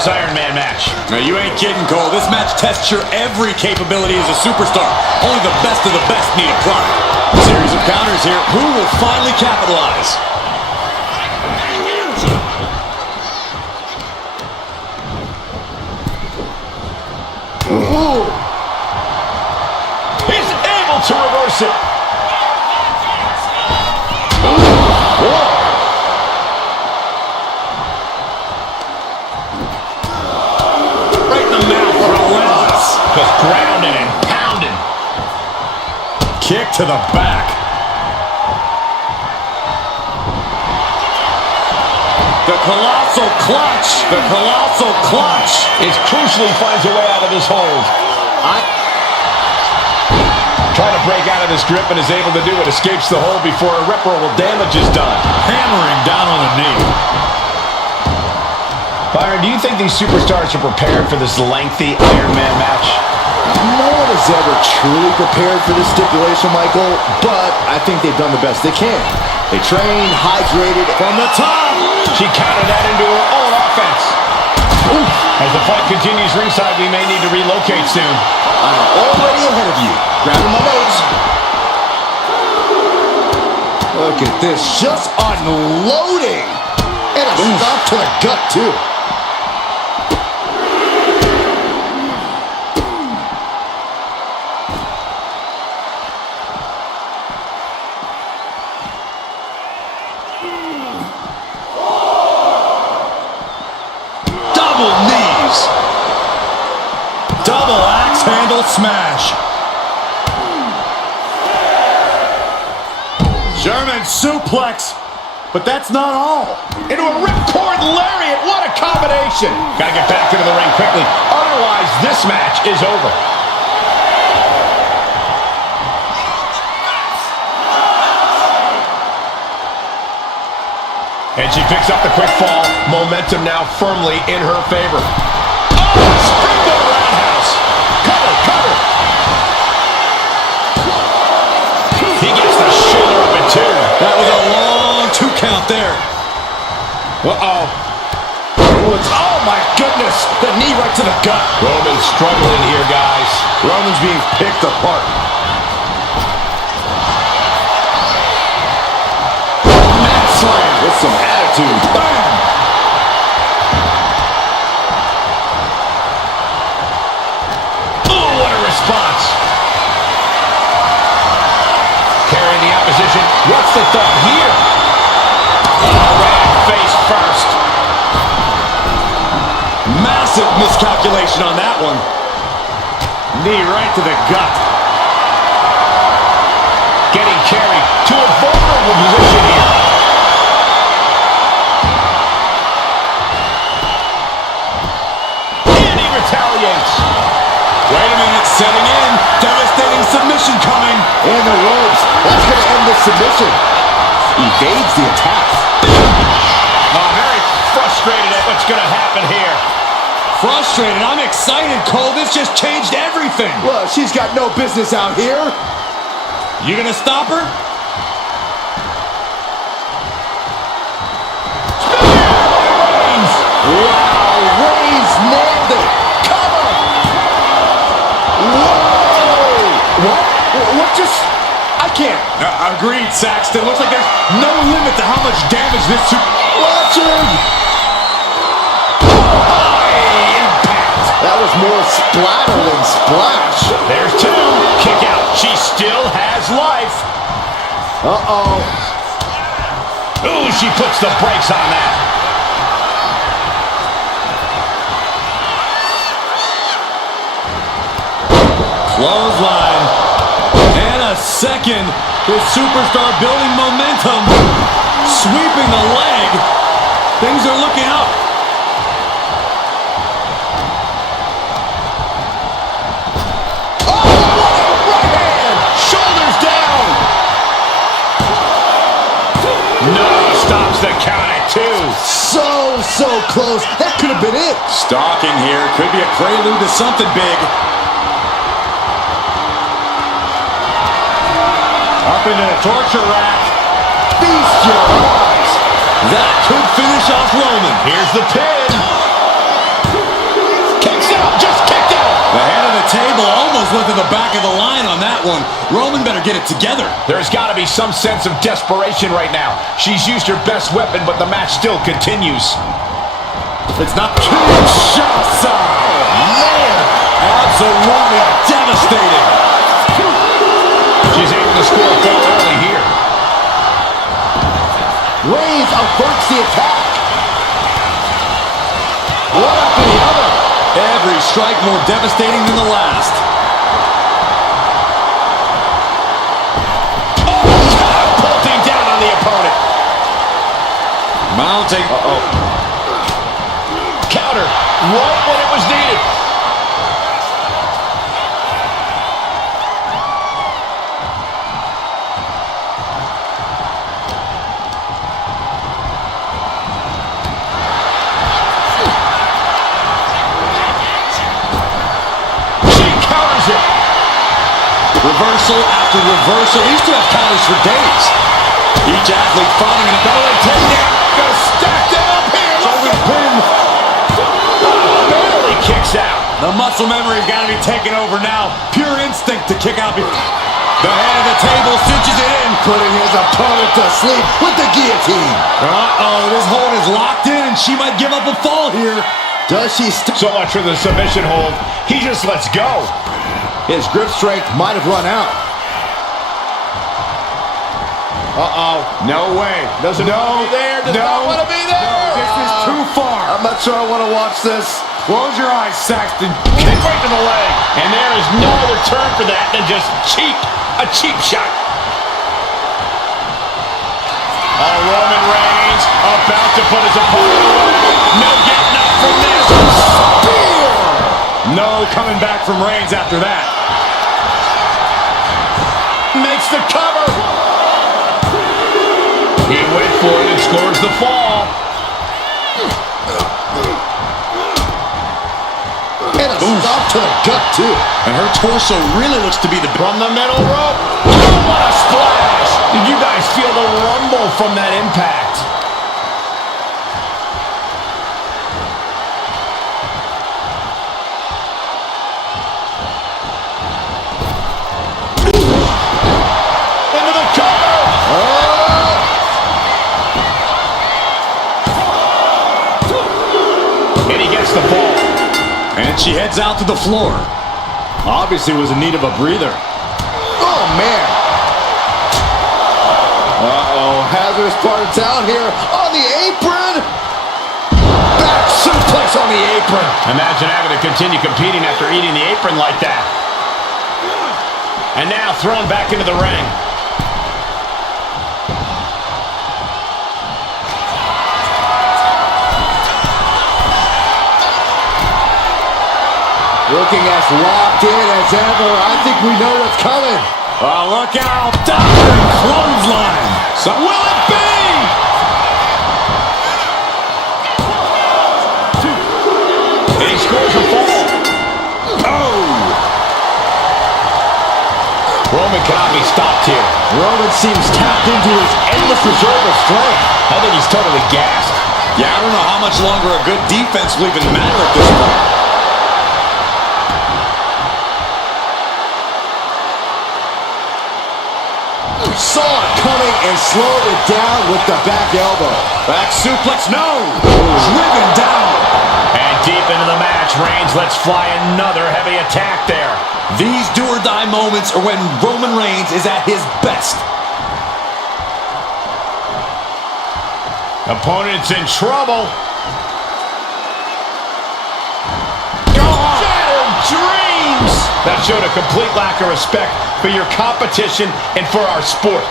this Iron Man match. Now, you ain't kidding, Cole. This match tests your every capability as a superstar. Only the best of the best need a product. Series of counters here. Who will finally capitalize? Ooh. He's able to reverse it. Right in the mouth, relentless. Just grounding and pounding. Kick to the back. The colossal clutch. The colossal clutch. It crucially finds a way out of this hold. Trying to break out of this grip and is able to do it. Escapes the hold before irreparable damage is done. Hammering down on the knee. Byron, do you think these superstars are prepared for this lengthy Iron Man match? No one has ever truly prepared for this stipulation, Michael, but I think they've done the best they can. They trained, hydrated From the top. She countered that into her own offense. Oof. As the fight continues ringside, we may need to relocate soon. I'm already ahead of you. Grabbing my notes. Look at this, just unloading. And a stop to the gut, too. Double knees. Double axe handle smash. German suplex. But that's not all. Into a ripcord lariat. What a combination. Got to get back into the ring quickly. Otherwise, this match is over. And she picks up the quick fall. Momentum now firmly in her favor. Oh, springboard roundhouse. Cover, cover. He gets the shoulder up in two. That was a long 2 count there. Uh-oh. Oh, my goodness. The knee right to the gut. Roman's struggling here, guys. Roman's being picked apart. Mat slam with some attitude. Bam! Oh, what a response. Carrying the opposition. What's the thought here? Oh, right face first. Massive miscalculation on that one. Knee right to the gut. Getting carried to a vulnerable position here. And he retaliates. Wait a minute, setting in. Devastating submission coming. And the ropes. That's going to end the submission. Evades the attack. Very frustrated at what's going to happen here. Frustrated. I'm excited, Cole. This just changed everything. Well, she's got no business out here. You gonna stop her? Wow, Reigns nailed it. Cover. Whoa. What just... I can't. Agreed, Saxton. Looks like there's no limit to how much damage this Watch him. That was more splatter than splash. There's 2. Kick out. She still has life. Uh-oh. Ooh, she puts the brakes on that. clothesline. And a second. This superstar building momentum. Sweeping the leg. Things are looking up. Stops the count at 2. So close. That could have been it. Stalking here. Could be a prelude to something big. Up into the torture rack. Feast your eyes. That could finish off Roman. Here's the pin. elbow almost went to the back of the line on that one. Roman better get it together. There's got to be some sense of desperation right now. She's used her best weapon, but the match still continues. It's not Kinshasa. Man, absolutely devastating. She's able to score a goal early here. Reigns averts the attack. One after the other. Every strike more devastating than the last. Bolting down on the opponent. Mounting. Counter right when it was needed. Reversal after reversal. He used to have counters for days. Each athlete finding an ability to take down. Gonna stack them up here. Over the pin. Barely kicks out. The muscle memory's got to be taken over now. Pure instinct to kick out. The head of the table cinches it in. Putting his opponent to sleep with the guillotine. This hold is locked in, and she might give up a fall here. Does she So much for the submission hold. He just lets go. His grip strength might have run out. No way. Doesn't want to be there. Does not want to be there. No, this is too far. I'm not sure I want to watch this. Close your eyes, Saxton. Kick right to the leg. And there is no other term for that than just a cheap shot. Roman Reigns about to put his opponent away. No getting up from this. Spear! No coming back from Reigns after that. Makes the cover. He went for it and scores the fall. And a stop to the gut, too. And her torso really looks to be the... From the middle rope. Oh, what a splash. Did you guys feel the rumble from that impact? Into the cover. And he gets the ball. And she heads out to the floor. Obviously was in need of a breather. Oh, man. Hazardous part of town here on the apron. Back suplex on the apron. Imagine having to continue competing after eating the apron like that. And now thrown back into the ring. Looking as locked in as ever. I think we know what's coming. Oh, look out. Diving clothesline. So will it be? And he scores a fall. Oh. Roman cannot be stopped here. Roman seems tapped into his endless reserve of strength. I think he's totally gassed. Yeah, I don't know how much longer a good defense will even matter at this point. Saw it coming and slowed it down with the back elbow. Back suplex, no! Driven down. And deep into the match, Reigns lets fly another heavy attack there. These do-or-die moments are when Roman Reigns is at his best. Opponent's in trouble. Shattered dreams! That showed a complete lack of respect for your competition and for our sport.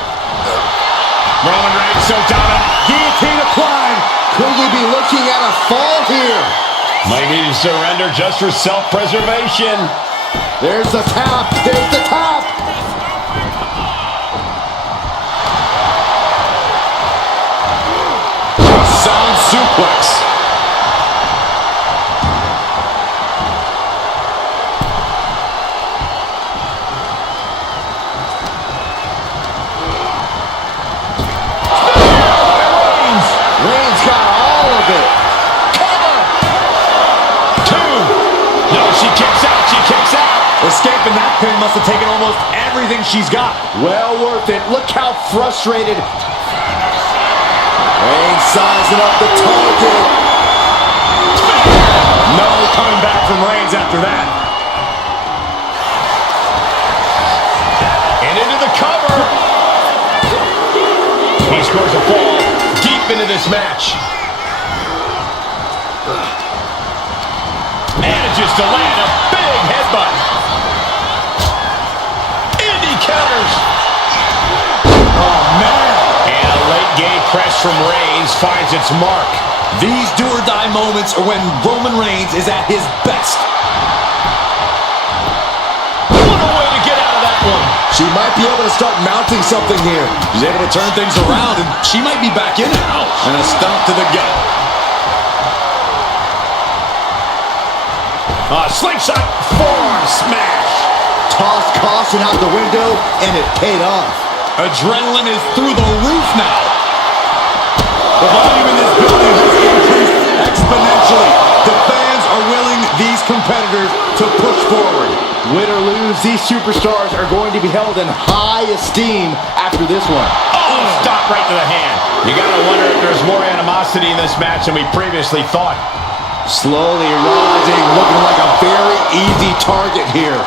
Roman Reigns so dominant. Guillotine applied. Could we be looking at a fall here? Might need to surrender just for self-preservation. There's the tap. There's the tap. Sound suplex. Reigns got all of it. Cover. Two. No, she kicks out. She kicks out. Escaping that pin must have taken almost everything she's got. Well worth it. Look how frustrated. Reigns sizing up the target. No coming back from Reigns after that. And into the cover. He scores a fall deep into this match. Manages to land a big headbutt. And he counters. Oh, man. And a late game press from Reigns finds its mark. These do-or-die moments are when Roman Reigns is at his best. What a way to get out of that one. She might be able to start mounting something here. She's able to turn things around, and she might be back in it. And a stomp to the gut. Slingshot forearm smash. Toss caution out the window, and it paid off. Adrenaline is through the roof now. The volume in this building has increased exponentially. The fans are willing these competitors to push forward. Win or lose, these superstars are going to be held in high esteem after this one. Oh, stop right to the hand. You got to wonder if there's more animosity in this match than we previously thought. Slowly rising, looking like a very easy target here.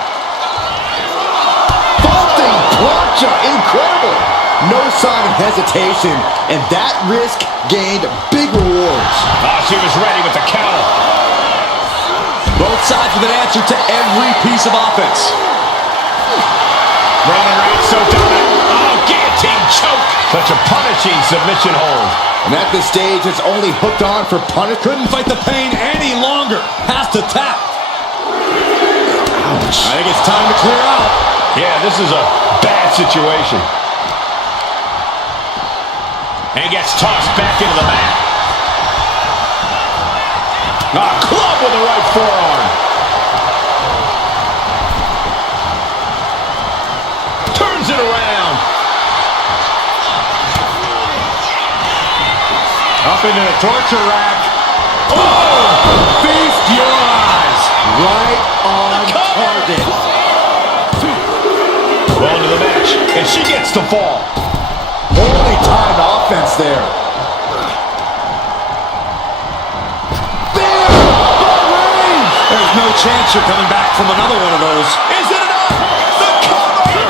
Vaulting plancha, incredible. No sign of hesitation, and that risk gained big rewards. She was ready with the counter. Both sides with an answer to every piece of offense. Roman Reigns so dominant. Oh, guillotine choke. Such a punishing submission hold. And at this stage, it's only hooked on for punish. Couldn't fight the pain any longer. Has to tap. Ouch. I think it's time to clear out. Yeah, this is a bad situation. And gets tossed back into the mat. Club with the right forearm. Turns it around. Up into the torture rack. Oh! Feast your eyes. Right on target. Well into the match, and she gets the fall. Holy timed offense there. There's no chance you're coming back from another one of those. Is it enough? The cover!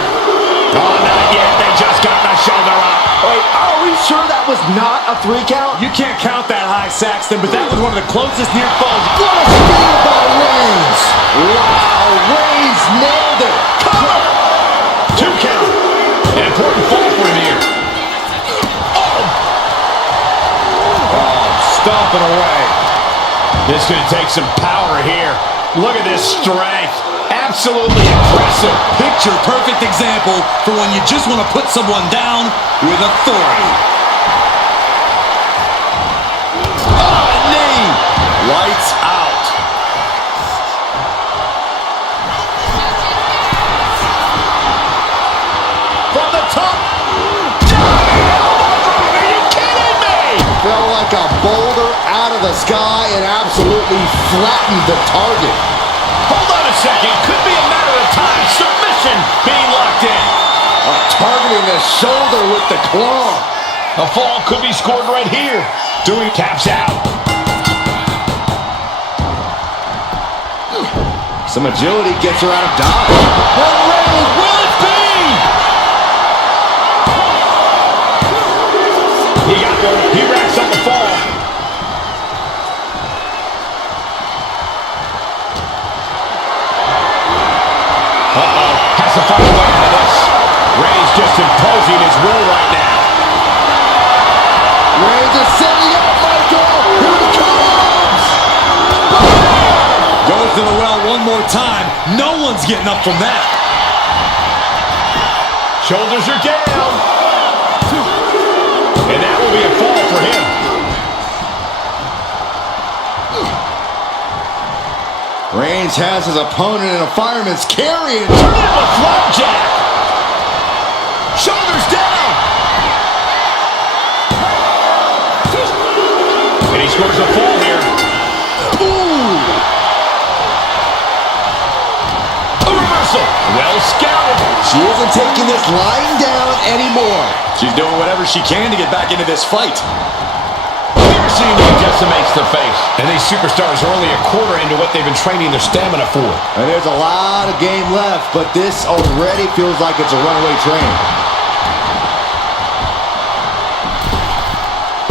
Oh, not yet. They just got the shoulder up. Wait, are we sure that was not a 3 count? You can't count that high, Saxton, but that was one of the closest near falls. What a steal by Reigns! Wow, Reigns nailed it! Cover! 2 count. An important fall for him here. Stomping away. This is going to take some power here. Look at this strength. Absolutely impressive. Picture perfect example for when you just want to put someone down with authority. Oh, knee! Lights out. From the top. Diving elbow drop. Are you kidding me? Fell like a boulder out of the sky and absolutely flattened the target. Hold on a second. Could be a matter of time. Submission being locked in. Targeting the shoulder with the claw. A fall could be scored right here. Doing taps out. Some agility gets her out of dodge. What Reigns will it be? He got one. He racks up the fall. Has to find a way out of this. Reigns just imposing his will right now. Reigns is setting up, Michael. Here he comes. Goes to the well one more time. No one's getting up from that. Shoulders are down. And that will be a fall for him. Reigns has his opponent in a fireman's carry. Turn it into a flapjack. Shoulders down. And he scores a fall here. Ooh. A reversal. She isn't taking this lying down anymore. She's doing whatever she can to get back into this fight. Piercing decimates the face. And these superstars are only a quarter into what they've been training their stamina for. And there's a lot of game left, but this already feels like it's a runaway train.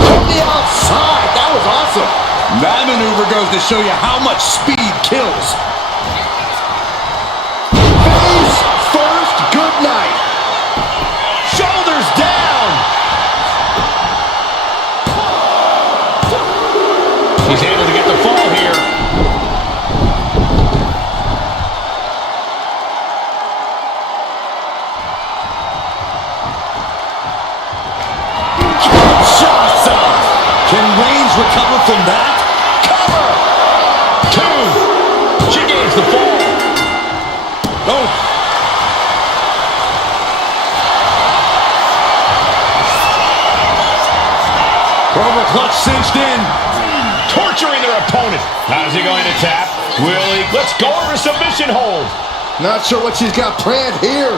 From the outside, that was awesome. That maneuver goes to show you how much speed kills. Face first, good night. Shoulders down. He's able to get the fall here. Kinshasa! Can Reigns recover from that? Cover. 2. She gains the fall. Oh! Cobra clutch cinched in. Torturing their opponent. How's he going to tap? Will he? Let's go over submission hold. Not sure what she's got planned here.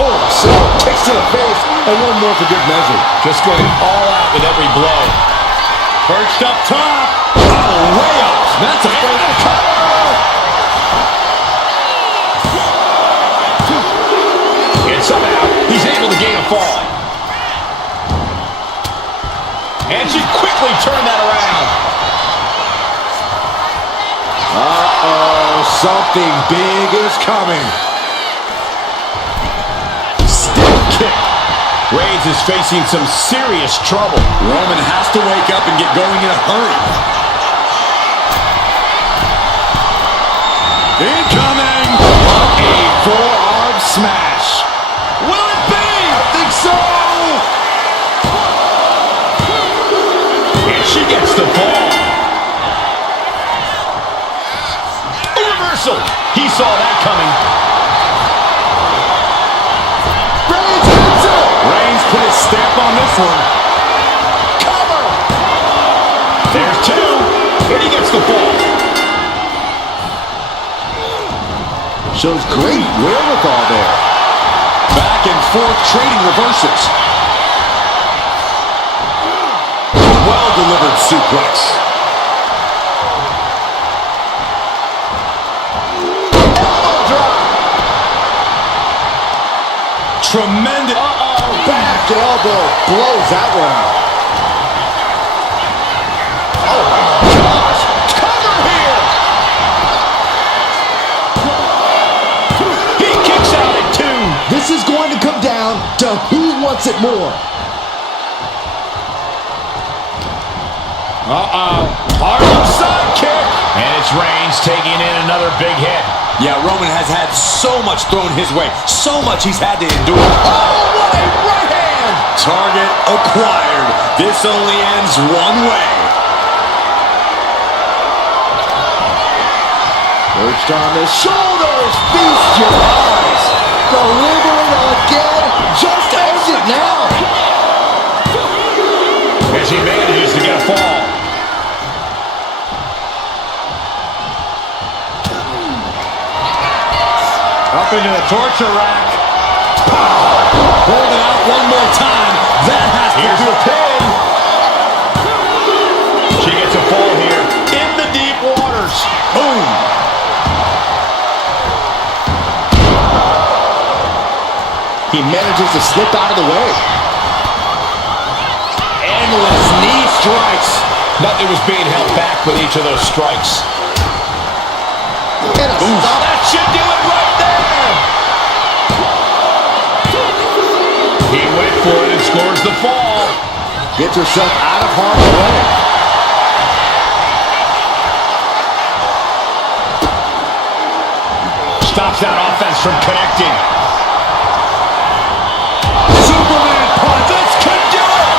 Oh, so kicks to the face, and one more for good measure. Just going all out with every blow. Perched up top. Oh, way off. That's a great cover. And somehow, he's able to gain a fall. And she quickly turned that around. Uh-oh, something big is coming. Stiff kick. Reigns is facing some serious trouble. Roman has to wake up and get going in a hurry. Incoming! A forearm smash. Will it be? I think so. And she gets the ball. A reversal. He saw that coming. Reigns hits it. Reigns put his stamp on this one. Cover. There's 2. And he gets the ball. Shows great wherewithal there. Back and forth trading reversals. Well-delivered suplex. Elbow drop. Tremendous. Back elbow blows that one out. Oh my gosh. Cover here. He kicks out at 2. This is going to come down to who wants it more. Harlem sidekick. And it's Reigns taking in another big hit. Yeah, Roman has had so much thrown his way. So much he's had to endure. Oh, what a right hand. Target acquired. This only ends one way. Perched on the shoulders. Feast your eyes. Delivering again. Just ends it now. As he manages to get a fall. Up into the torture rack. Hold it out one more time. That has to Here's do the it. pin. She gets a fall here in the deep waters. Boom. He manages to slip out of the way. Endless knee strikes. Nothing was being held back with each of those strikes. And a stop. That should do it right there. He went for it and scores the fall. Gets herself out of harm's way. Stops that offense from connecting. Superman punch. This could do it.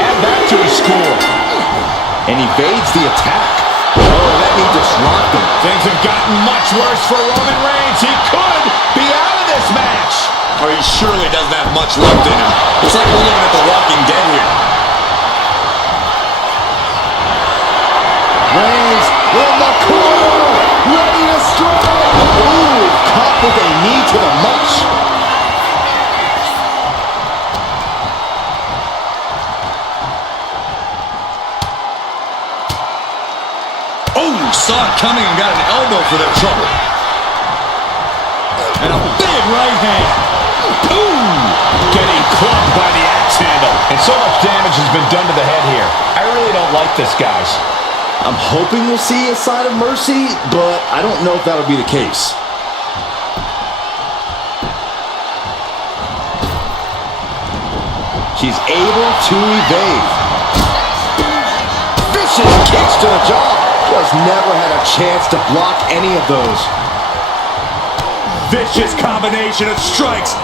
Add that to his score. And evades the attack. Oh, that knee just rocked him. Things have gotten much worse for Roman Reigns. He could be out of this match. Oh, he surely doesn't have much left in him. It's like we're looking at The Walking Dead here. Reigns in the corner. with a knee to the mush. Oh, saw it coming and got an elbow for their trouble. And a big right hand. Boom! Getting clubbed by the axe handle. And so much damage has been done to the head here. I really don't like this, guys. I'm hoping we'll see a sign of mercy, but I don't know if that'll be the case. She's able to evade. Vicious kicks to the jaw. Just never had a chance to block any of those. Vicious combination of strikes.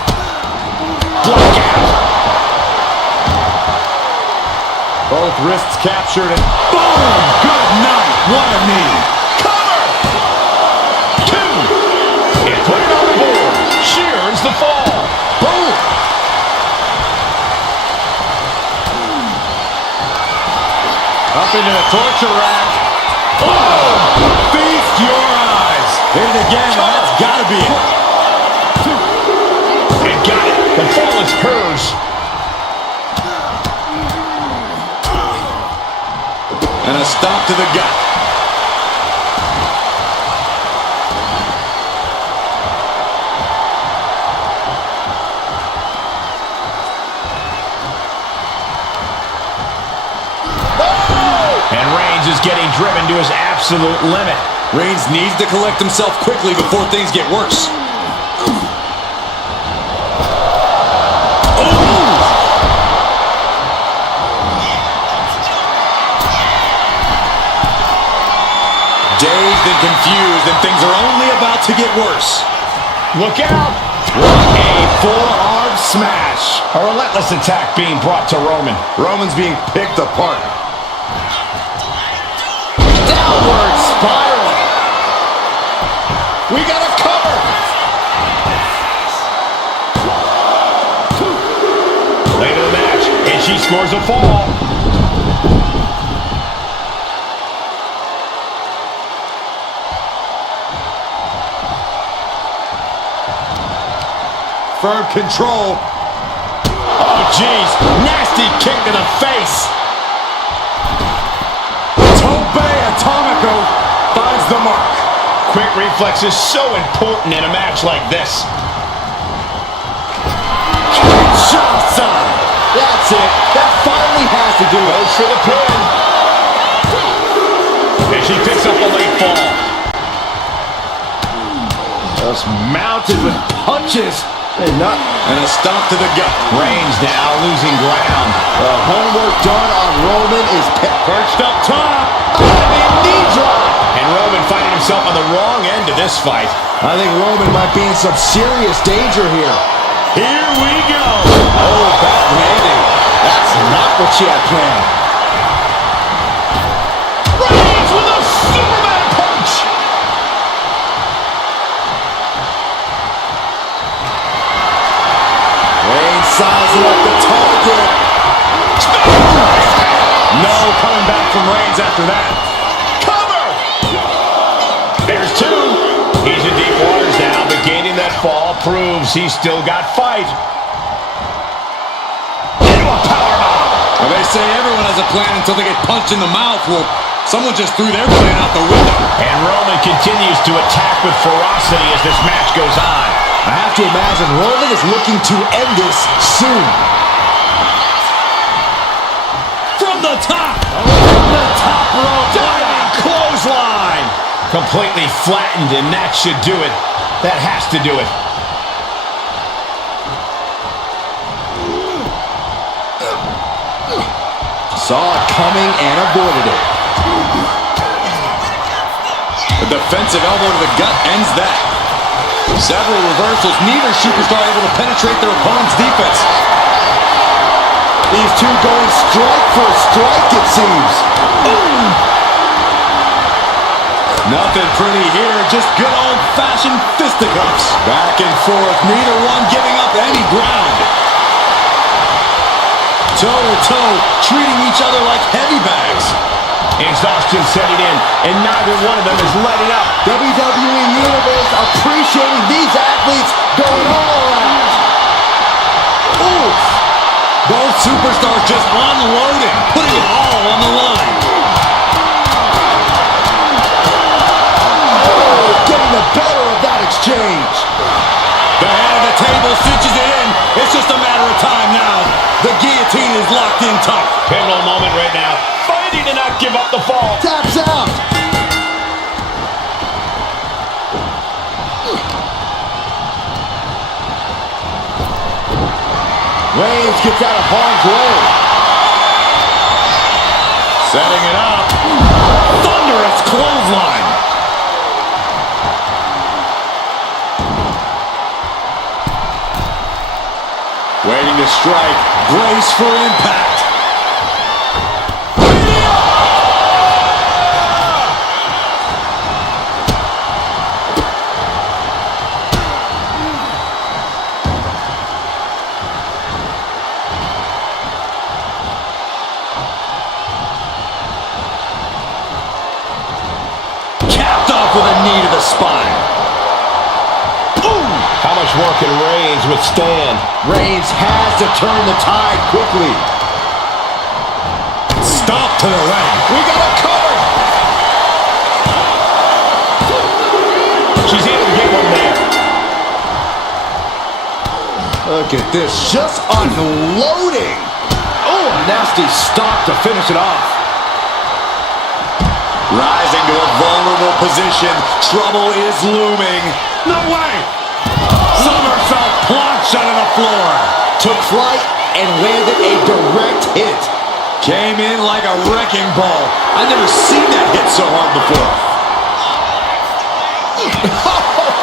Block out. Both wrists captured and boom! Good night. What a knee. Cover! 2. And put it on the board. Shears the fall. Boom! Up into the torture rack. Oh! Feast your eyes. Hit it again. That's got to be it. And got it. The fall is hers. And a stomp to the gut. And Reigns is getting driven to his absolute limit. Reigns needs to collect himself quickly before things get worse. Dazed and confused, and things are only about to get worse. Look out! What a forearm smash. A relentless attack being brought to Roman. Roman's being picked apart. Downward spiral. We got a cover. Late in the match, and she scores a fall. Firm control. Oh, jeez. Nasty kick to the face. Tope Atomico finds the mark. Quick reflex is so important in a match like this. Kinshasa. That's it. That finally has to do it. Goes for the pin. And she picks up a late fall. Just mounted with punches. And a stomp to the gut. Reigns now losing ground. the homework done on Roman is Perched up top. knee drop. And Roman finding himself on the wrong end of this fight. I think Roman might be in some serious danger here. Here we go. Oh, back landing. That's not what she had planned. Reigns with a Superman punch. Reigns sizing up the target. No coming back from Reigns after that. Cover. There's 2. He's in deep waters now, but gaining that fall proves he's still got fight. Into a powerbomb. Well, they say everyone has a plan until they get punched in the mouth. Well, someone just threw their plan out the window. And Roman continues to attack with ferocity as this match goes on. I have to imagine Roman is looking to end this soon. From the top. From the top rope. Diving clothesline. Completely flattened, and that should do it. That has to do it. Saw it coming and avoided it. A defensive elbow to the gut ends that. Several reversals. Neither superstar able to penetrate their opponent's defense. These two going strike for strike, it seems. Nothing pretty here. Just good old-fashioned fisticuffs. Back and forth. Neither one giving up any ground. Toe-to-toe, treating each other like heavy bags. Exhausted exhaustion setting in, and neither one of them is letting up. WWE Universe appreciating these athletes going all out. Oof. Both superstars just unloading, putting it all on the line. Oh, getting the better of that exchange. The head of the table stitches it in. It's just a matter of time now. The guillotine is locked in tight. Pivotal moment right now. Fighting to not give up the fall. Taps out. Reigns gets out of harm's way. Setting it up. Thunderous clothesline. Waiting to strike. Brace for impact. Capped off with a knee to the spine. How much more can Reigns withstand? Reigns has to turn the tide quickly. Stop to the ring. We got it covered. She's able to get one there. Look at this, just unloading. Oh, a nasty stop to finish it off. Rising to a vulnerable position. Trouble is looming. No way. Somersault plunge onto the floor. Took flight and landed a direct hit. Came in like a wrecking ball. I've never seen that hit so hard before.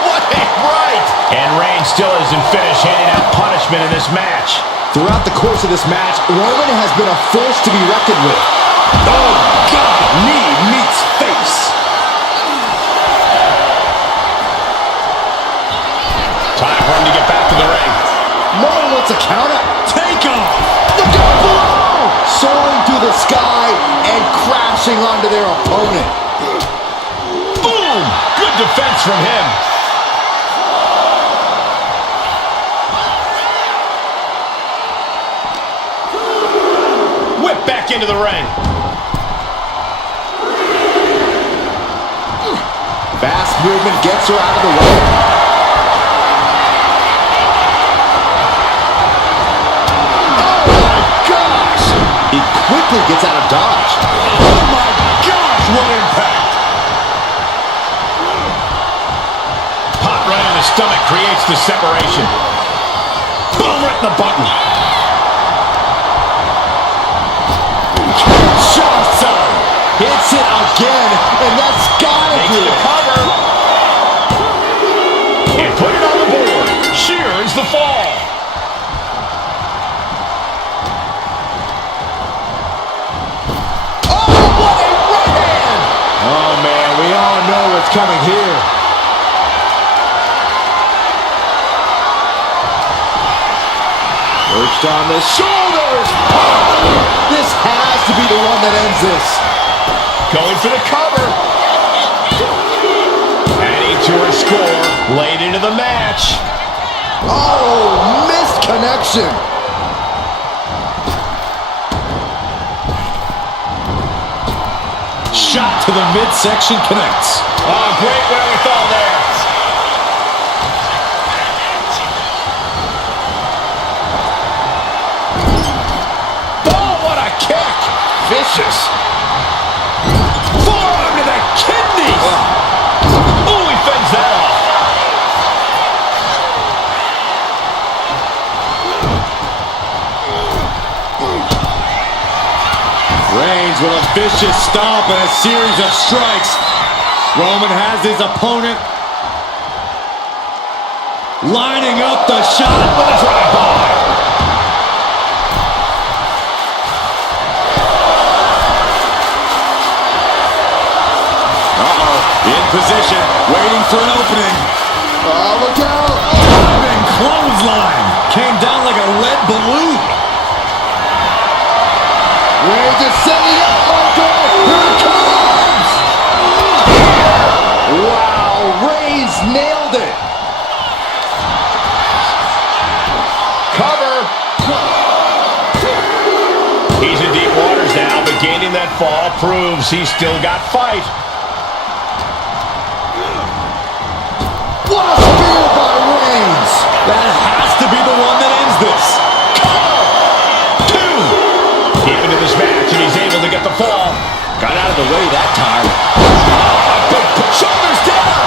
What a right! And Reigns still isn't finished handing out punishment in this match. Throughout the course of this match, Roman has been a force to be reckoned with. Oh, God. Knee meets face. Time for him to get back to the ring. No one wants a counter. Take off. Look at the blow! Soaring through the sky and crashing onto their opponent. Boom! Good defense from him. Whip back into the ring. Fast movement gets her out of the way. He quickly gets out of dodge. Oh, my gosh, what impact. Pop right in the stomach creates the separation. Boom, right in the button. Johnson hits it again, and that's gotta Makes do the it. cover. And put it on the board. Shears the fall. What's coming here? Perched on the shoulders. This has to be the one that ends this. Going for the cover. Adding to her score. Late into the match. Oh, missed connection. Shot to the midsection connects. Oh, great wherewithal there. Oh, what a kick. Vicious. Forearm to the kidneys. Oh, he fends that off. Reigns with a vicious stomp and a series of strikes. Roman has his opponent lining up the shot with a drive-by. In position, waiting for an opening. Oh, look out. Diving clothesline. Came down like a lead balloon. Reigns is setting up, Michael. Here it comes. Gaining that fall proves he's still got fight. What a spear by Reigns! That has to be the one that ends this. Two. Deep into this match, and he's able to get the fall. Got out of the way that time. A big push. Shoulders down!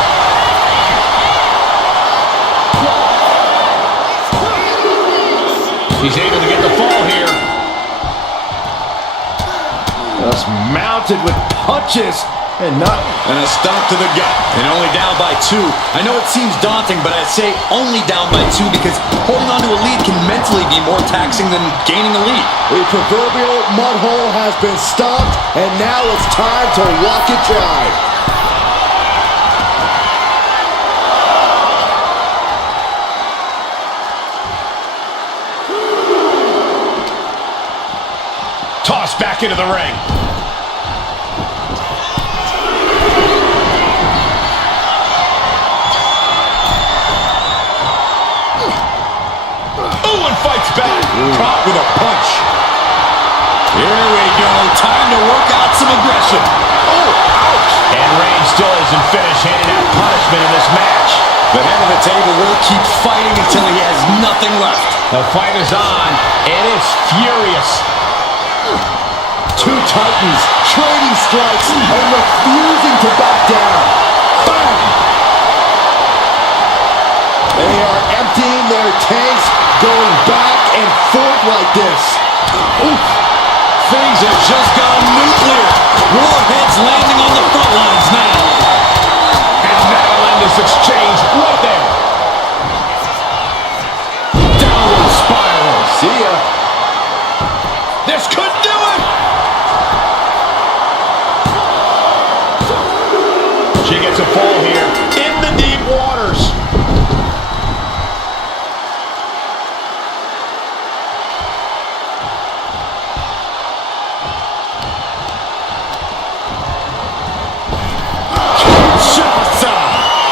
He's able to get the fall here. Just mounted with punches and not... And a stomp to the gut. And only down by 2. I know it seems daunting, but I say only down by 2 because holding on to a lead can mentally be more taxing than gaining a lead. The proverbial mud hole has been stomped, and now it's time to walk it dry. Tossed back into the ring. Fights back. Caught with a punch. Here we go. Time to work out some aggression. Oh, ouch. And Reigns still isn't finished handing out punishment in this match. The head of the table will keep fighting until he has nothing left. The fight is on, and it's furious. Two titans trading strikes and refusing to back down. Bang! They are emptying their tanks, going back and forth like this. Oof. Things have just gone nuclear. Warheads landing on the front lines now. And that'll end this exchange right there. Downward spiral. See ya. This could do it. She gets a fall here in the deep waters.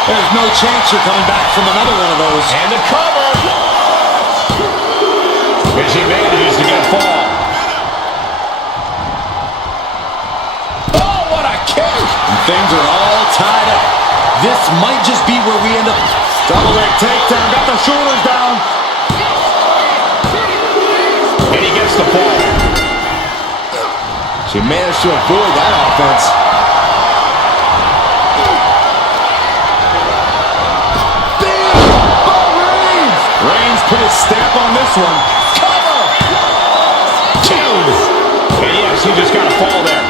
There's no chance you're coming back from another one of those. And the cover. As he manages to get a fall. Oh, what a kick. And things are all tied up. This might just be where we end up. Double leg takedown. Got the shoulders down. And he gets the fall. She managed to avoid that offense. Put his stamp on this one. Cover! Two! And yes, he just got a fall there.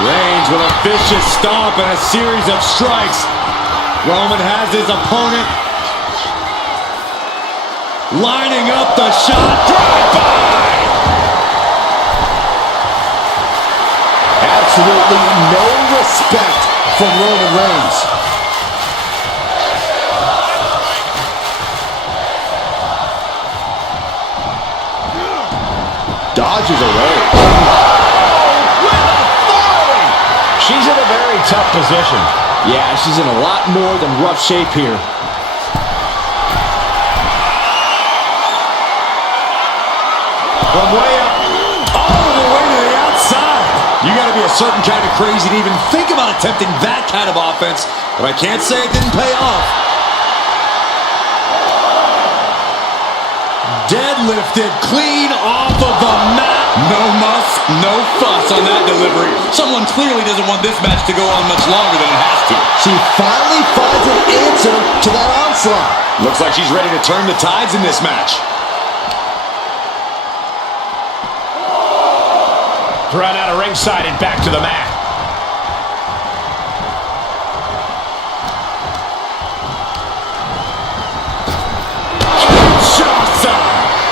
Reigns with a vicious stomp and a series of strikes. Roman has his opponent lining up the shot. Drive-by! Absolutely no respect from Roman Reigns. Dodges away. With authority! She's in a very tough position. Yeah, she's in a lot more than rough shape here. From way up, all the way to the outside. You got to be a certain kind of crazy to even think about attempting that kind of offense, but I can't say it didn't pay off. Deadlifted clean off of the mat. No muss, no fuss on that delivery. Someone clearly doesn't want this match to go on much longer than it has to. She finally finds an answer to that onslaught. Looks like she's ready to turn the tides in this match. Run out of ringside and back to the mat.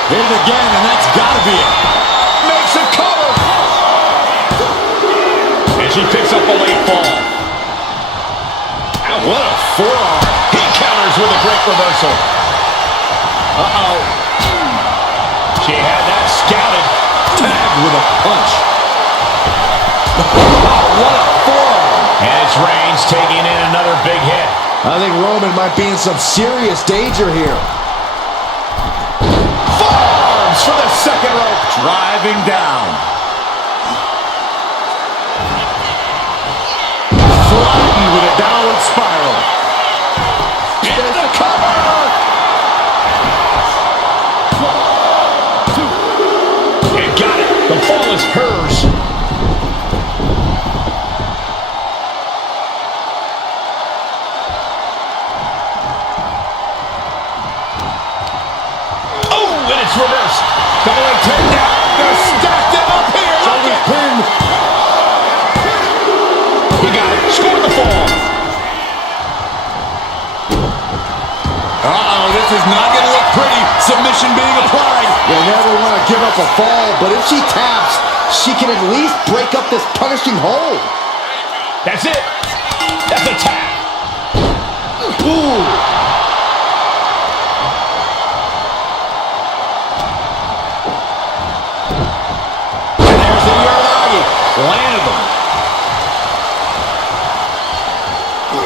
Hit it again, and that's got to be it. Makes a cover. And she picks up a late fall. Ow, what a forearm. He counters with a great reversal. Uh-oh. She had that scouted. Tagged with a punch. Oh, what a forearm. And it's Reigns taking in another big hit. I think Roman might be in some serious danger here. Forearms for the second rope. Driving down. Flattened with a downward spiral. In the cover. And got it. The fall is hers. Reverse. Double takedown. They're stacked them up here. Shoulders pinned. He got it. Scored the fall. Uh-oh, this is not going to look pretty. Submission being applied. You never want to give up a fall, but if she taps, she can at least break up this punishing hold. That's it. That's a tap. Ooh. Landed them.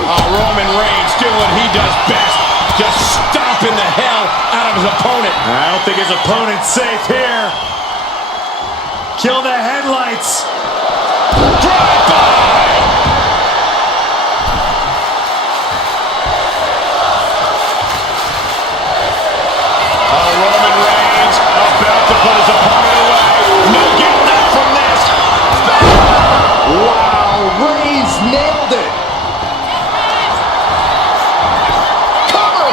Oh, Roman Reigns doing what he does best. Just stomping the hell out of his opponent. I don't think his opponent's safe here. Kill the headlights. Drive by. Oh, Roman Reigns about to put his opponent away. No getting up from this. Wow, Reigns nailed it. Cover.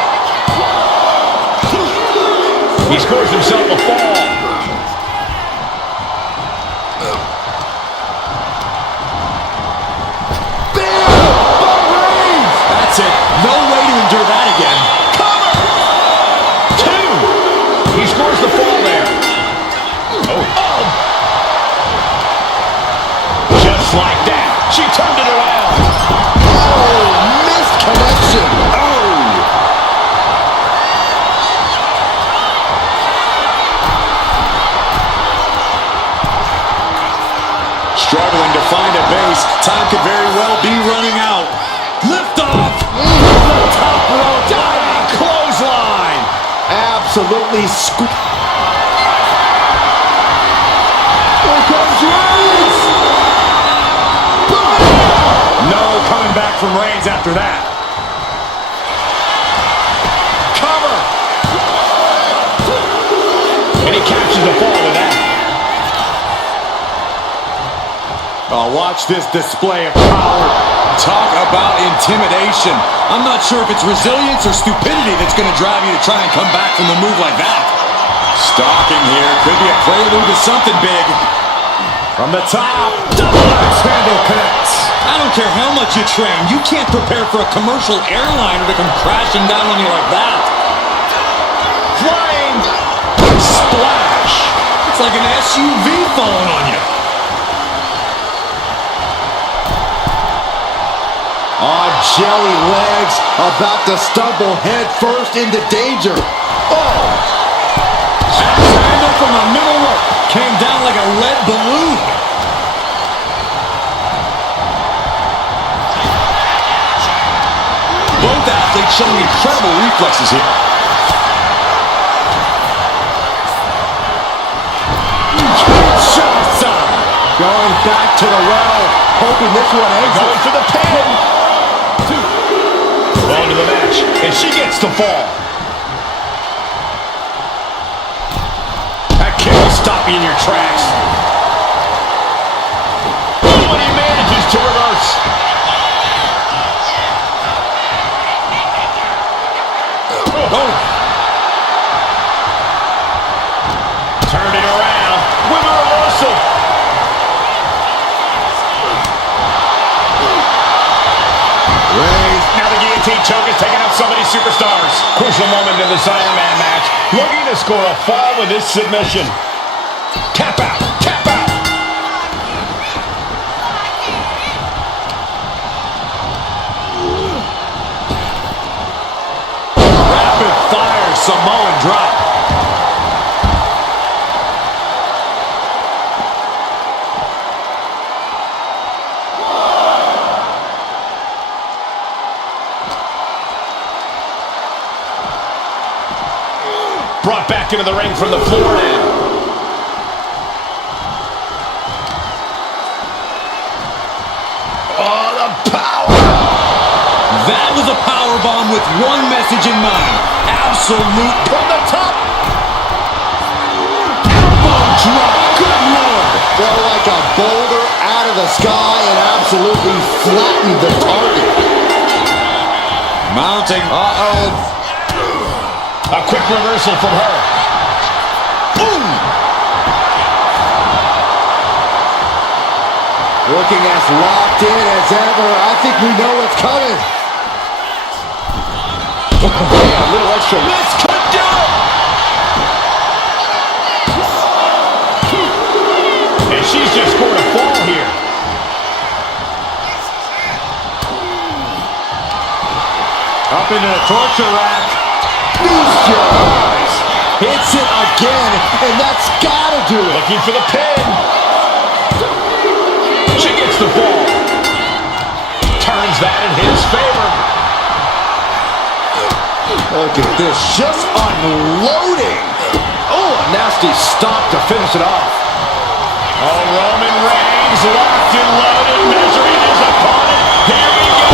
He scores himself a fall. Bam! By Reigns. That's it. No way to endure that again. Cover. Two. He scores the fall there. Oh. Just like that. She turned it around. Oh, missed connection. Oh. Struggling to find a base. Time could very well be running out. Lift off. The top rope. Diving clothesline. Absolutely scoop. Here comes Reigns. No coming back from Reigns after that. Cover. And he captures the fall with that. Oh, watch this display of power. Talk about intimidation. I'm not sure if it's resilience or stupidity that's going to drive you to try and come back from a move like that. Stalking here. Could be a prelude to something big. From the top. Double axe handle connects. I don't care how much you train. You can't prepare for a commercial airliner to come crashing down on you like that. Flying. Splash. It's like an SUV falling on you. Oh, jelly legs about to stumble head first into danger. Oh! Handle from the middle rope. Came down like a lead balloon. Both athletes showing incredible reflexes here. Going back to the well, hoping this one ends. Going for the pin. On to the match. And she gets the fall. That kick will stop you in your tracks. Oh, and he manages to reverse. Oh. Turned it around with a reversal. Reigns. Now the guillotine choke is taking out so many superstars. Crucial moment in this Iron Man match. Looking to score a fall with this submission. Tap out. Tap out. Rapid fire Samoan drop. Brought back into the ring from the floor now. Oh, the power! That was a power bomb with one message in mind. Absolute From the top. elbow drop. Good Lord. Fell like a boulder out of the sky and absolutely flattened the target. Mounting. Uh-oh. A quick reversal from her. Boom! Looking as locked in as ever. I think we know what's coming. Yeah, a little extra. This could do it! And she's just scored a fall here. Up into the torture rack. Feast your eyes. Hits it again, and that's gotta do it. Looking for the pin. She gets the fall. Turns that in his favor. Look at this, just unloading. Oh, a nasty stop to finish it off. Oh, Roman Reigns locked and loaded, measuring his opponent. Here we go.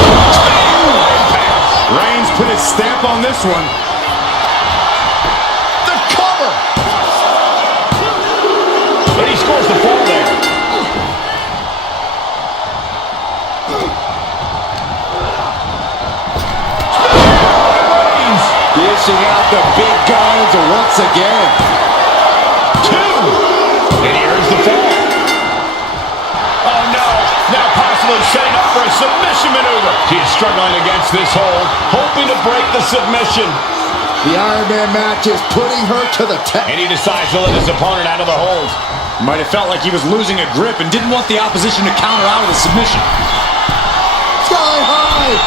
Reigns put his stamp on this one. The cover. But he scores the fall there. Dishing out the big guns once again. 2. And here's the fall. Oh, no. Now possibly setting up for a submission maneuver. She is struggling against this hold, hoping to break the submission. The Iron Man match is putting her to the test. And he decides to let his opponent out of the hold. Might have felt like he was losing a grip and didn't want the opposition to counter out of the submission. Sky high.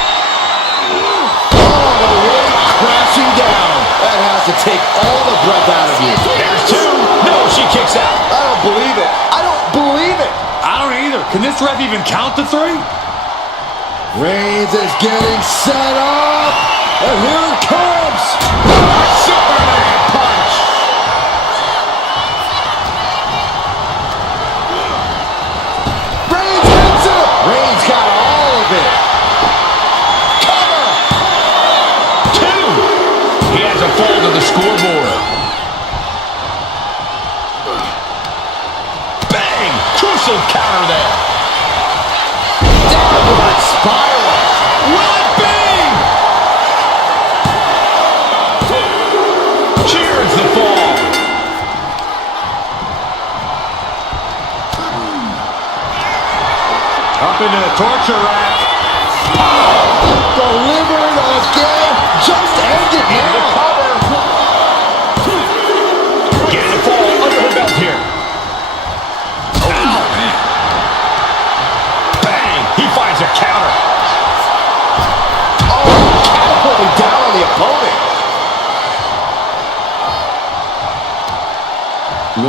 Oh, the weight crashing down. That has to take all the breath out of you. There's 2. No, she kicks out. I don't believe it. I don't believe it. I don't either. Can this ref even count to 3? Reigns is getting set up. And here it comes. Superman punch. Reigns hits it. Reigns got all of it. Cover. 2. He has a fall to the scoreboard. Bang! Crucial counter there. Downward spiral. Will it be? Cheers the fall. Up into the torture rack. Delivered again. Just ended Into the now. cover. Getting the fall under her belt here. Ow. Bang! He finds a counter. Oh, catapulting down on the opponent.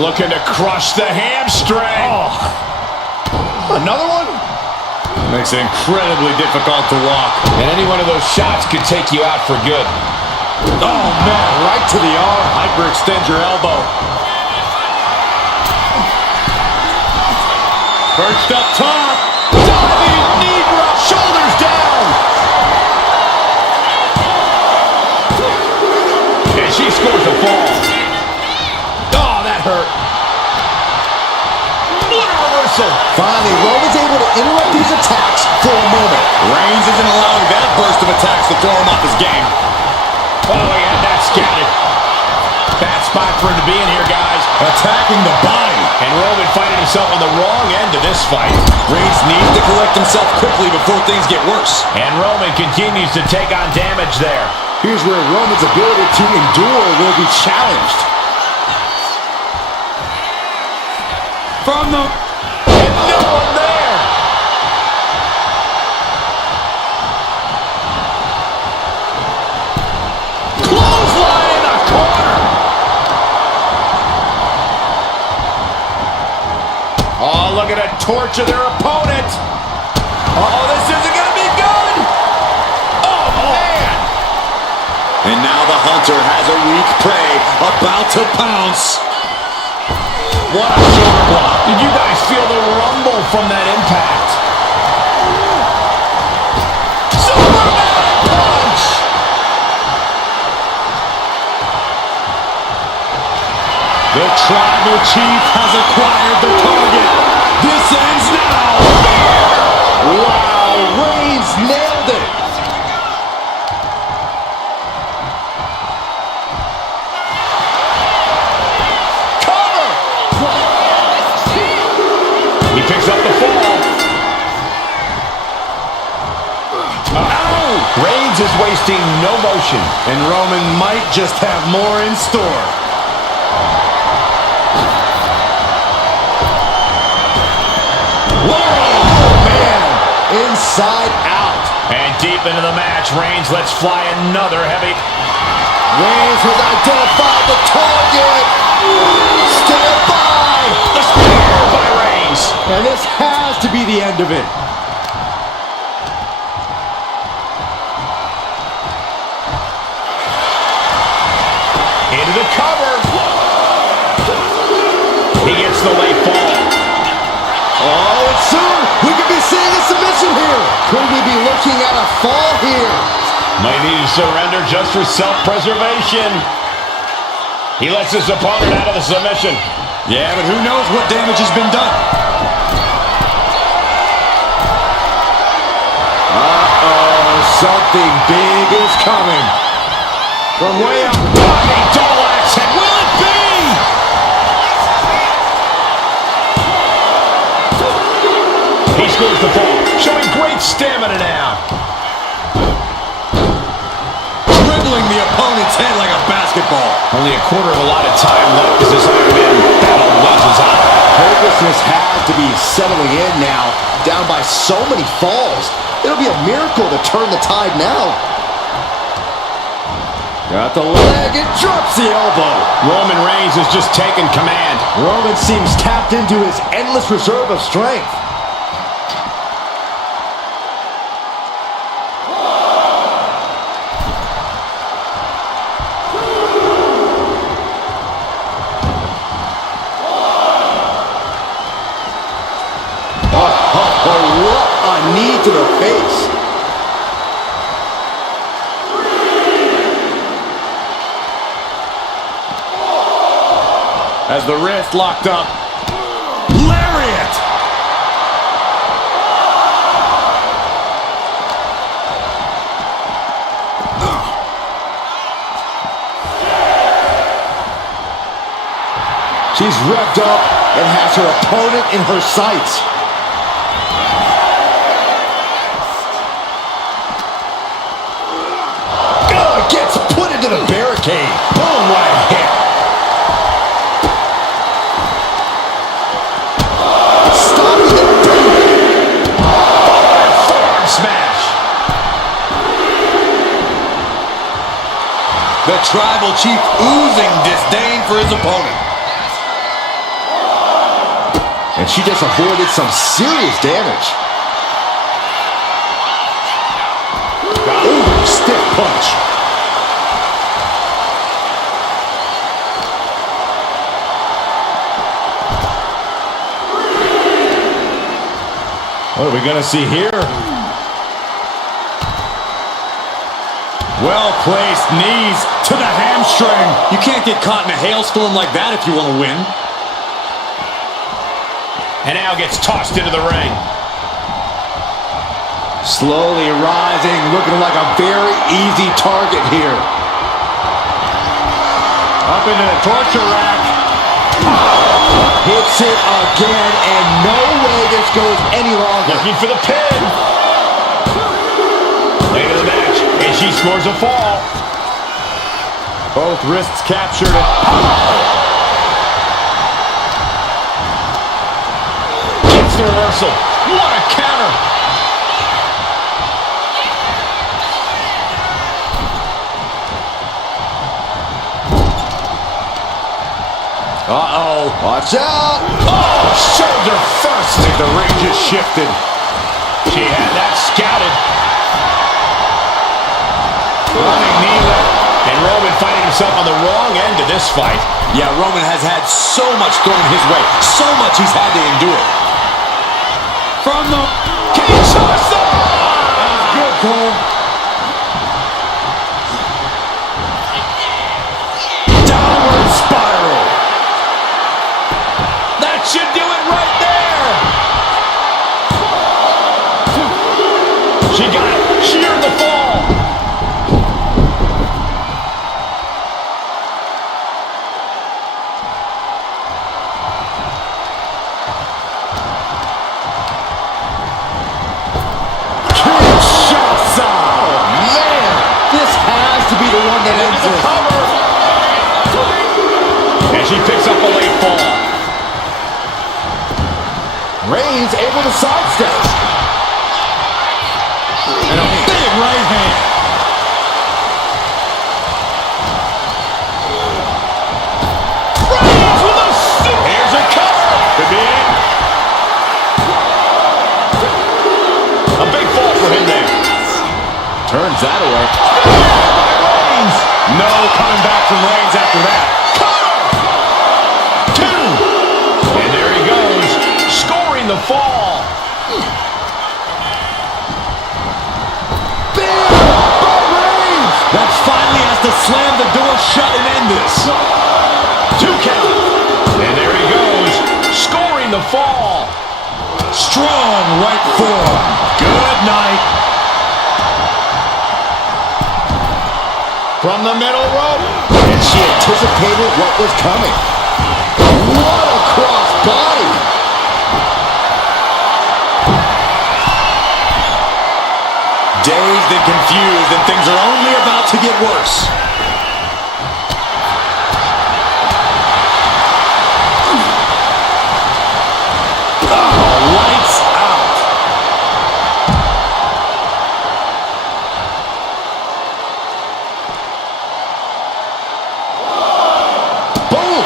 Looking to crush the hamstring. Another one? Makes it incredibly difficult to walk. And any one of those shots could take you out for good. Oh, man, right to the arm. Hyperextend your elbow. Perched up top. Diving knee drop, shoulders down. And she scores a fall. Oh, that hurt. What a reversal. Finally, Roman's able to interrupt these attacks for a moment. Reigns isn't allowing that burst of attacks to throw him off his game. Oh, he had that scouted. Bad spot for him to be in here, guys. Attacking the body. And Roman finding himself on the wrong end of this fight. Reigns needs to collect himself quickly before things get worse. And Roman continues to take on damage there. Here's where Roman's ability to endure will be challenged. From the... And no one there. Clothesline in the corner. Oh, look at it torture their opponent. Oh, this isn't going to be good. Oh, man. And now the hunter has a weak prey about to pounce. What a shoulder block. Did you guys feel the rumble from that impact? Superman punch! The Tribal Chief has acquired the target. This ends now. Wow, Reigns nailed it. Cover! He picks up the fall. Reigns is wasting no motion. And Roman might just have more in store. Inside out. And deep into the match, Reigns lets fly another heavy. Reigns has identified the target. Stand by. The spear by Reigns. And this has to be the end of it. Into the cover. He gets the late fall. Oh, and soon we could be seeing a submission here. Could we be looking at a fall here? Might need to surrender just for self-preservation. He lets his opponent out of the submission. Yeah, but who knows what damage has been done. Uh-oh, something big is coming. From way up. Bobby double axe hit. Will it be? He scores the fall, showing great stamina now. Dribbling the opponent's head like a basketball. Only a quarter of a lot of time left as this Iron Man battle wedges on. Hopelessness has to be settling in now, down by so many falls. It'll be a miracle to turn the tide now. Got the leg and drops the elbow. Roman Reigns has just taken command. Roman seems tapped into his endless reserve of strength. What a knee to the face. As the wrist locked up. Lariat! She's revved up and has her opponent in her sights. Gets put into the barricade. Boom, what a hit. Stopping the Forearm smash. The Tribal Chief oozing disdain for his opponent. And she just avoided some serious damage. Ooh, stiff punch. What are we going to see here? Well-placed knees to the hamstring. You can't get caught in a hailstorm like that if you want to win. And now gets tossed into the ring. Slowly rising, looking like a very easy target here. Up into the torture rack. Hits it again, and no way this goes any longer. Looking for the pin. Late in the match, and she scores a fall. Both wrists captured. Gets the reversal. What a counter. Uh-oh. Watch out. Oh, shoulder first. The ring just shifted. She had that scouted. Running knee lift. And Roman finding himself on the wrong end of this fight. Yeah, Roman has had so much thrown his way. So much he's had to endure. From the Kinshasa! That was good, Cole. Downward spiral. That should do it right there. She got it. Sheared the fall. She picks up a late fall. Reigns able to sidestep. And a big right hand. Reigns with a super. Here's a cover. Could be it. A big fall for him there. Turns that away. Reigns. No coming back from Reigns after that. The fall. Big by Reigns. That finally has to slam the door shut and end this. 2 count. And there he goes, scoring the fall. Strong right forearm. Good night. From the middle rope. And she anticipated what was coming. What a cross body. Dazed and confused, and things are only about to get worse. Oh, lights out. Boom.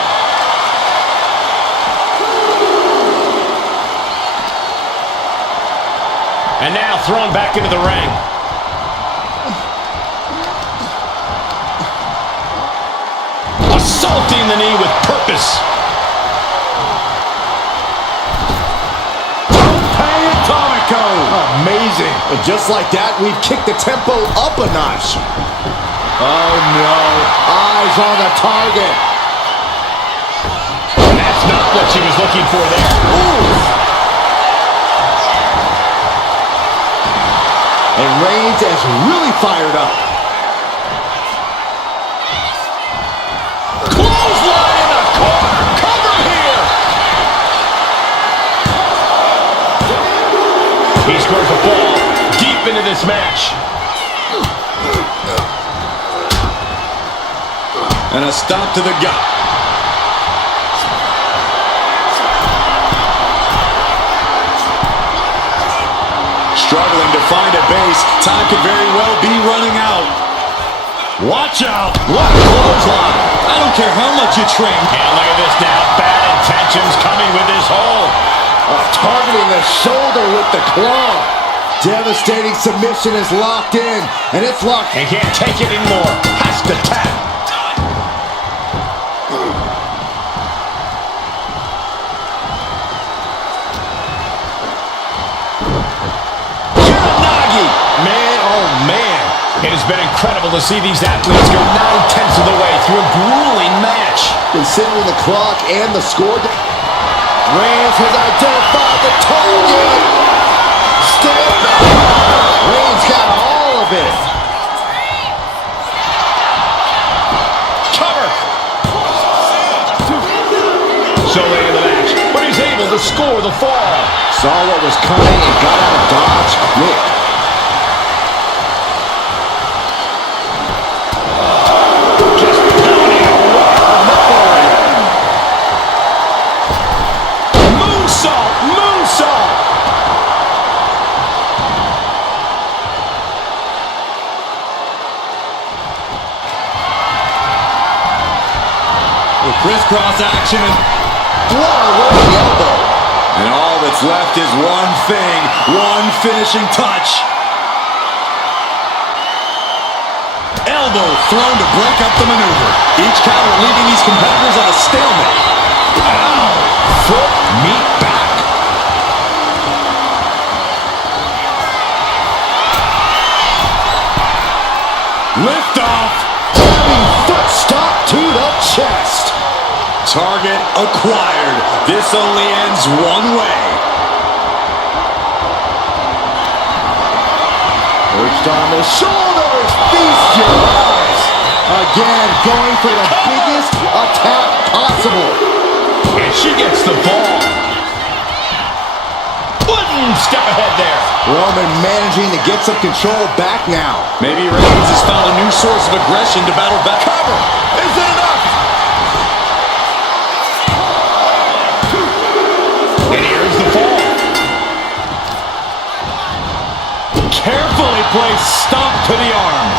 And now thrown back into the ring. Assaulting the knee with purpose. Atomico. Amazing. But just like that, we've kicked the tempo up a notch. Oh, no. Eyes on the target. And that's not what she was looking for there. Ooh. And Reigns is really fired up. Clothesline in the corner. Cover here. He scores a fall deep into this match. And a stop to the gut. Struggling to find a base. Time could very well be running out. Watch out. What a clothesline. I don't care how much you train. And look at this now. Bad intentions coming with this hold. Targeting the shoulder with the claw. Devastating submission is locked in. And it's locked. And can't take it anymore. Has to tap. Man, oh man. It has been incredible to see these athletes go 9/10 of the way through a grueling match. Considering the clock and the score. Reigns has identified the target. Step back. Reigns got all of it. Cover. So late in the match, but he's able to score the fall. Saw what was coming and got out of dodge quick. Crisscross action. Flyaway elbow. And all that's left is one thing, one finishing touch. elbow thrown to break up the maneuver. Each counter leaving these competitors at a stalemate. Ow! Foot meet back. Lift off. Diving foot stop to the chest. Target acquired. This only ends one way. Perched on the shoulders. Feast your eyes. Again, going for the biggest attack possible. And she gets the ball. One step ahead there. Roman managing to get some control back now. Maybe Reigns has found a new source of aggression to battle back. Cover. Is it enough? And here's the fall. Carefully placed stomp to the arm.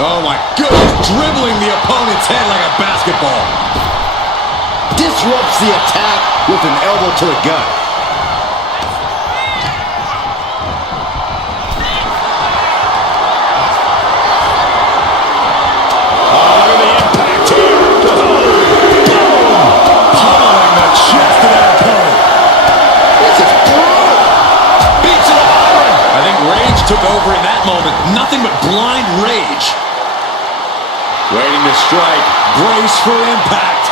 Oh my goodness, dribbling the opponent's head like a basketball. Disrupts the attack with an elbow to the gut. Took over in that moment. Nothing but blind rage. Waiting to strike. Brace for impact.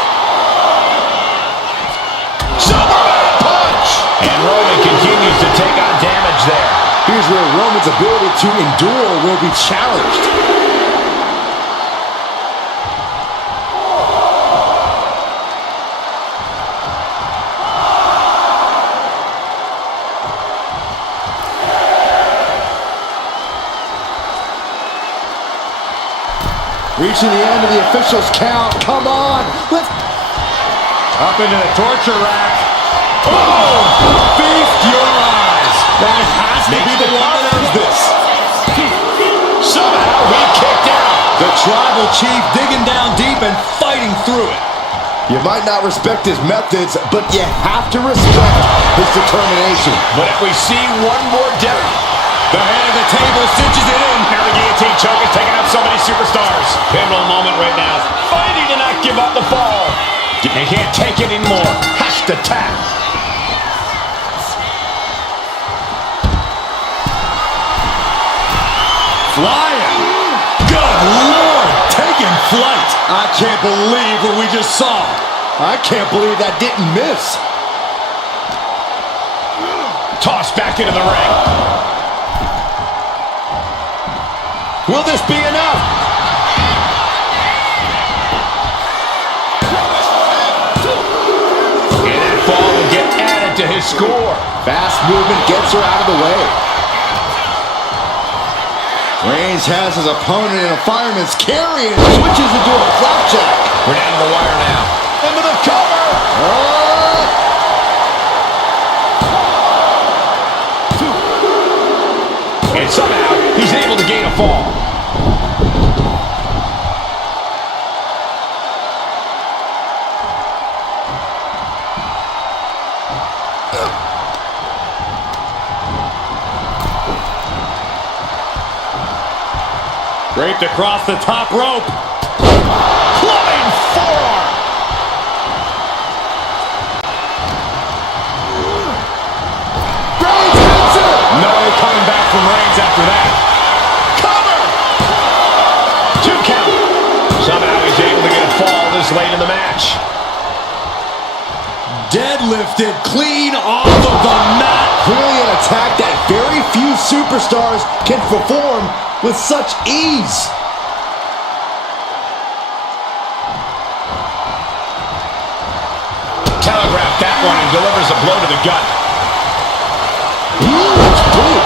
Superman punch! And Roman continues to take on damage there. Here's where Roman's ability to endure will be challenged. Reaching the end of the official's count. Come on. Let's... Up into the torture rack. Oh! Feast your eyes. That has to be the one that ends this. Somehow he kicked out. The tribal chief digging down deep and fighting through it. You might not respect his methods, but you have to respect his determination. But if we see one more death... The head of the table stitches it in. Now the guillotine choke is taking out so many superstars. Pivotal moment right now. Fighting to not give up the fall. They can't take it anymore. Has to tap. Flying. Good Lord. Taking flight. I can't believe what we just saw. I can't believe that didn't miss. Tossed back into the ring. Will this be enough? And that fall will get added to his score. Fast movement gets her out of the way. Reigns has his opponent in a fireman's carry and switches into a flapjack. We're down to the wire now. Into the cover. And somehow he's able to gain a fall. Draped across the top rope. Clubbing forearm. Reigns hits it. No coming back from Reigns after that. Cover. 2 count. Somehow he's able to get a fall this late in the match. Deadlifted clean off of the mat. Clearly an attack that very few superstars can perform with such ease. Telegraphed that one and delivers a blow to the gut. That's brutal.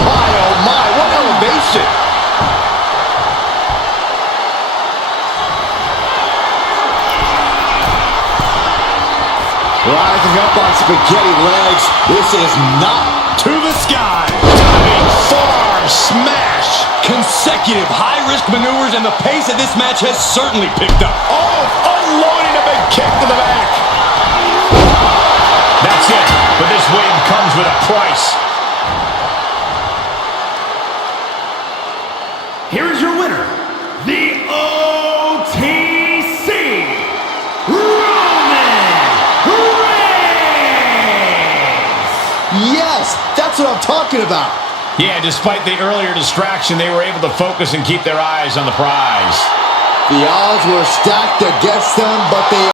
My, oh my, what elevation. Rising up on spaghetti legs. This is not To the sky. Diving forearm smash. Consecutive high-risk maneuvers, and the pace of this match has certainly picked up. Oh, unloading a big kick to the back. That's it. But this win comes with a price. here is your winner, the OTC Roman Reigns. Yes, that's what I'm talking about. Yeah, despite the earlier distraction, they were able to focus and keep their eyes on the prize. The odds were stacked against them, but they